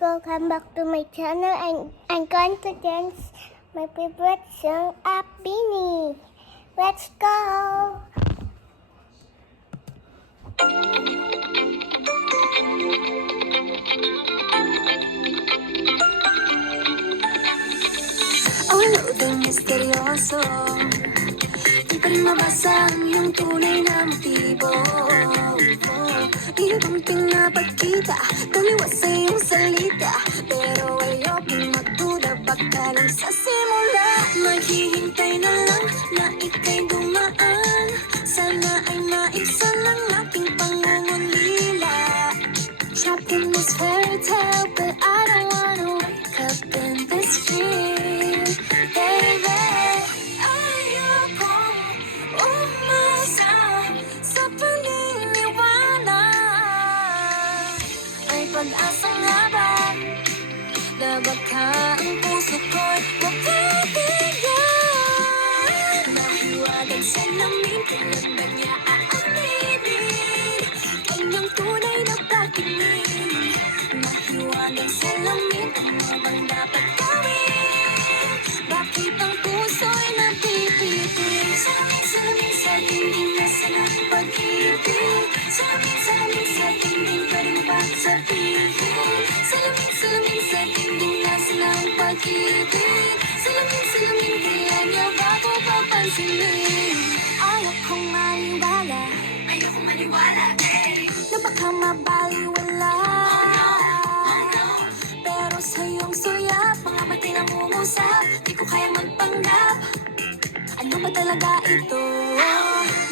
welcome back to my channel. I'm going to dance my favorite song, Beanie. Let's go! Ang loading misteryoso, di pa rin mabasa ang iyong tunay na motibo. Ibang pinapagkita, taliwas sa iyong salita, pero ayokong magduda baka nang sa simula. Maghihintay na lang na ika'y dumaan, sana ay maibsan ang aking pangungulila. Trapped in this fairy tale, but I don't wanna wake up in this dream, baby. Ayokong umasa sa paniniwala. May pag-asa nga ba na baka ang puso ko'y mapabigyan? Nahiwagan sa lamin, kailan ba niya aaminin kanyang tunay na pagtingin? Nahiwagan sa lamin, ano bang dapat gawin? Bakit ang puso'y napipitin? Salamin sa dingding, nasa ng pag-ibig. Salamin sa dingding, pwede mo ba sabihin? Salamin sa dingding, nasa ng pag-ibig. Salamin, kailan niya ba ako papansinin? Ayokong maniwala, na baka mabaliwala. Pero sa iyong suya, mga mati lang umusap, di ko kayang magpanggap. Ano ba talaga ito?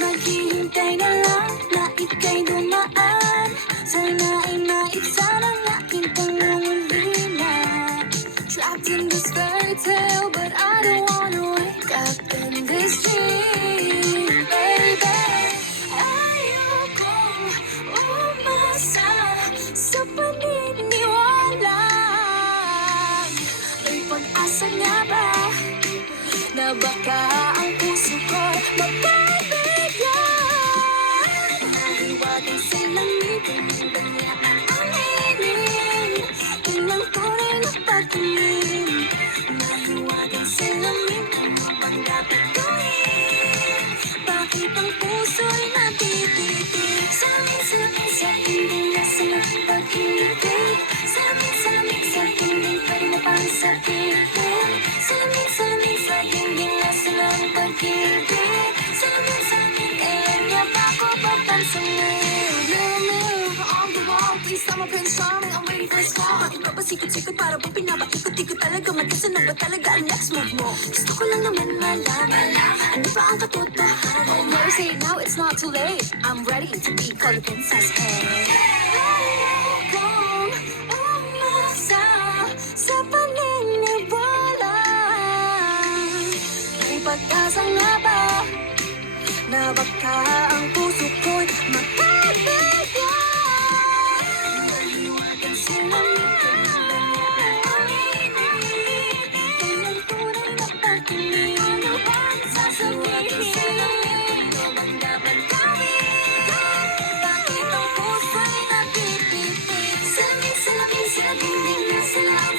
Naghihintay na lang na ika'y dumaan, sana ay maibsan ang aking pangungulila. Trapped in this fairy tale, but I don't wanna wake up in this dream, baby. Ayokong umasa sa paniniwala. May pag-asa nga ba na baka ang puso ko'y mapabigyan? Nahiwagan sa langit, kailan ba niya aaminin kanyang tunay na pagtingin? Nahiwagan sa langit, ano bang dapat gawin? Bakit ang puso'y napipitin? Salamin sa dingding, nasa ng pag-ibig. Salamin sa dingding, pwede mo pang sabihin? Salamin sa dingding, nasa ng pag-ibig. Salamin, kailan niya ba ako papansinin? Mirror on the wall, please tama pensyon, I'm waiting for a call. Bakit ba pasikot-sikot para bang pinapaikot-ikot talaga? Mag-isa na ba talaga ang next move mo? Gusto ko lang naman malaman, ano ba ang katotohanan? Never say it now, it's not too late. I'm ready to be called a princess, hey. Ayokong umasa sa paniniwala. May pag-asa nga ba na baka ang puso ko'y mapabigyan? Nahiwagan sa lamin, kailan ba niya aaminin kanyang tunay na pagtingin? Ano bang sasabihin? Sa lamin, ano bang dapat gawin? Bakit ang puso'y napipitin? Salamin sa dingding, nasa lang